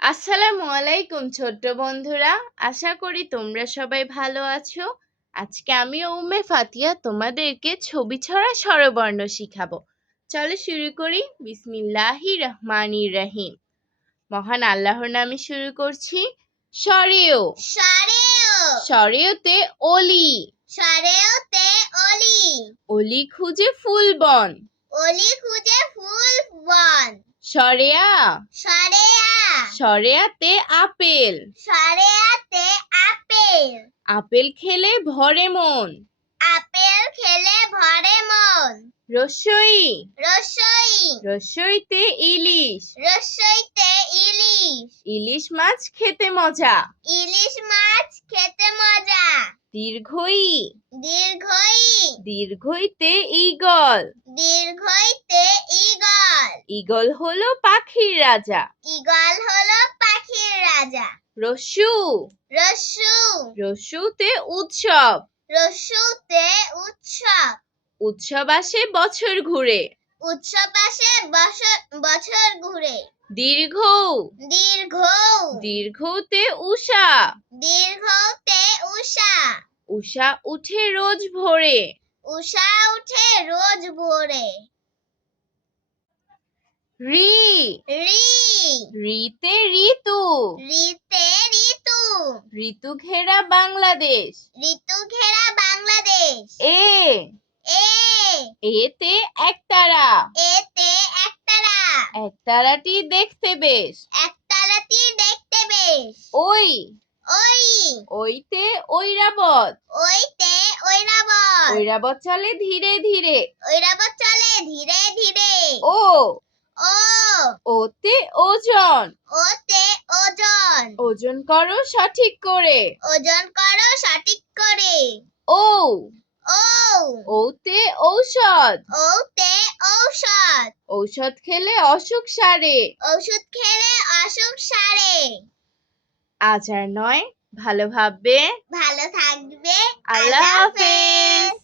আসসালামু আলাইকুম ছোট্ট বন্ধুরা, আশা করি তোমরা সবাই ভালো আছো। আজকে আমি উম্মে ফাতিয়া তোমাদেরকে ছবি ছড়া স্বরবর্ণ শিখাবো। চলো শুরু করি। বিসমিল্লাহির রহমানির রহিম। মহান আল্লাহর নামে শুরু করছি। সরেও সরেও সরেওতে অলি, সরেওতে অলি অলি খুঁজে ফুলবন। অলি খুঁজে ফুল বন সরেয়া সরেয়া সরেয়াতে আপেল, সরেয়াতে আপেল আপেল খেলে ভরে মন। আপেল খেলে ভরে মন রসই রসই রসইতে ইলিশ, রসইতে ইলিশ ইলিশ মাছ খেতে মজা। ইলিশ মাছ খেতে মজা দীর্ঘই দীর্ঘই দীর্ঘইতে ঈগল, দীর্ঘইতে ঈগল ঈগল হলো পাখির রাজা। ঈগল হলো পাখির রাজা রস্যু রস্যু রস্যুতে উৎসব, রস্যুতে উৎসব উৎসব আসে বছর ঘুরে। উৎসব আসে বছর ঘুরে দীর্ঘ দীর্ঘ দীর্ঘতে উষা, দীর্ঘতে উষা উষা উঠে রোজ ভোরে। উষা উঠে রোজ ভোরে রি রি রিতে ঋতু, রিতে ঋতু ঋতু ঘেরা বাংলাদেশ। ঋতু ঘেরা বাংলাদেশ এ এ এতে একতারা, এতে একতারা একতারাটি দেখতে বেশ। একতারাটি দেখতে বেশ ওই ওই ওইতে ঐরাবত, ওইতে ঐরাবত ঐরাবত চলে ধীরে ধীরে। ঐরাবত চলে ধীরে ধীরে ও ও ওতে ওজন, ওতে ওজন ওজন করো সঠিক করে। ওজন করো সঠিক করে ও ও ওতে ঔষধ, ওতে ঔষধ ঔষধ খেলে অসুখ সারে। ওষুধ খেলে অসুখ সারে আজ আর নয়, ভালো ভাববে। ভালো থাকবে আল্লাহ হাফেজ।